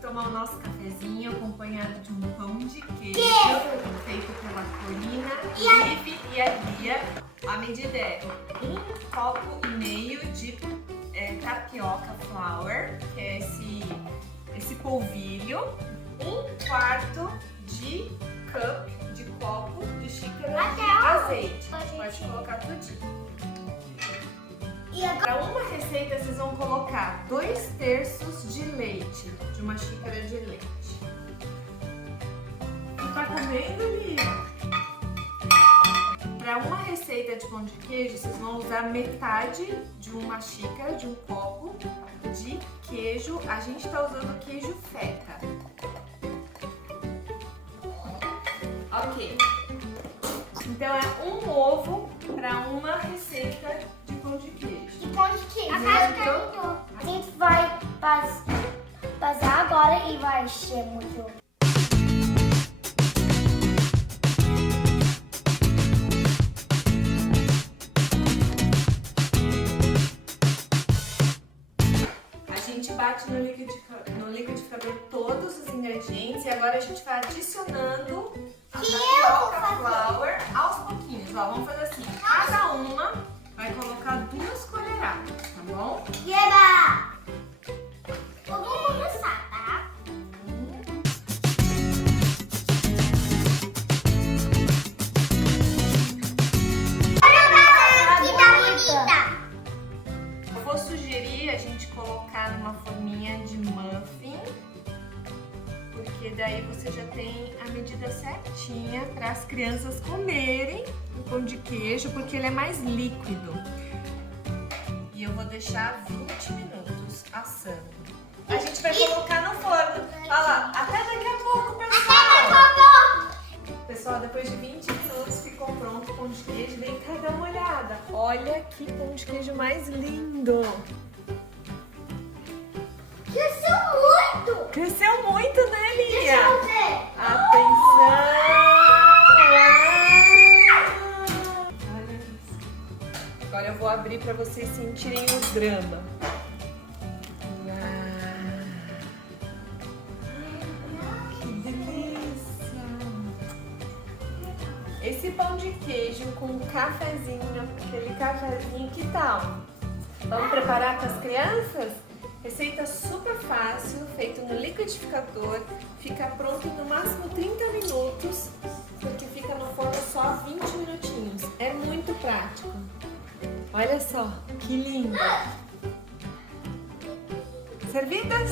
Tomar o nosso cafezinho acompanhado de um pão de queijo feito pela Corina, Liv e a Bia. A medida é 1,5 copo de tapioca flour, que é esse polvilho, 1/4 de copo de xícara de azeite. Pode colocar tudinho. Para uma receita, vocês vão colocar 2/3 de leite, de uma xícara de leite. Não tá comendo, Lia? Para uma receita de pão de queijo, vocês vão usar metade de uma xícara, de um copo de queijo. A gente tá usando queijo feta. Ok. Então é um ovo para uma receita de pão de queijo. A gente vai passar agora e vai encher muito. A gente bate no liquidificador todos os ingredientes e agora a gente vai adicionando a tapioca flour aos pouquinhos. Ó, vamos fazer assim, cada uma vai colocar 2 colheradas, tá bom? Eba! Vamos começar, tá? Olha que tá bonita! Eu vou sugerir a gente colocar numa forminha de muffin, porque daí você já tem a medida certinha para as crianças comerem o pão de queijo, porque ele é mais líquido. E eu vou deixar 20 minutos assando. A gente vai colocar no forno. Olha lá, até daqui a pouco, pessoal. Até daqui a pouco! Pessoal, depois de 20 minutos ficou pronto o pão de queijo. Vem cá dar uma olhada. Olha que pão de queijo mais lindo. Cresceu muito! Cresceu muito, né, Lia? Deixa eu ver! Atenção! Olha isso. Agora eu vou abrir para vocês sentirem o drama. Que delícia! Esse pão de queijo com um cafezinho, aquele cafezinho, que tal? Vamos preparar com as crianças? Receita super fácil, feito no liquidificador, fica pronto no máximo 30 minutos, porque fica no forno só 20 minutinhos. É muito prático. Olha só, que lindo! Servidas?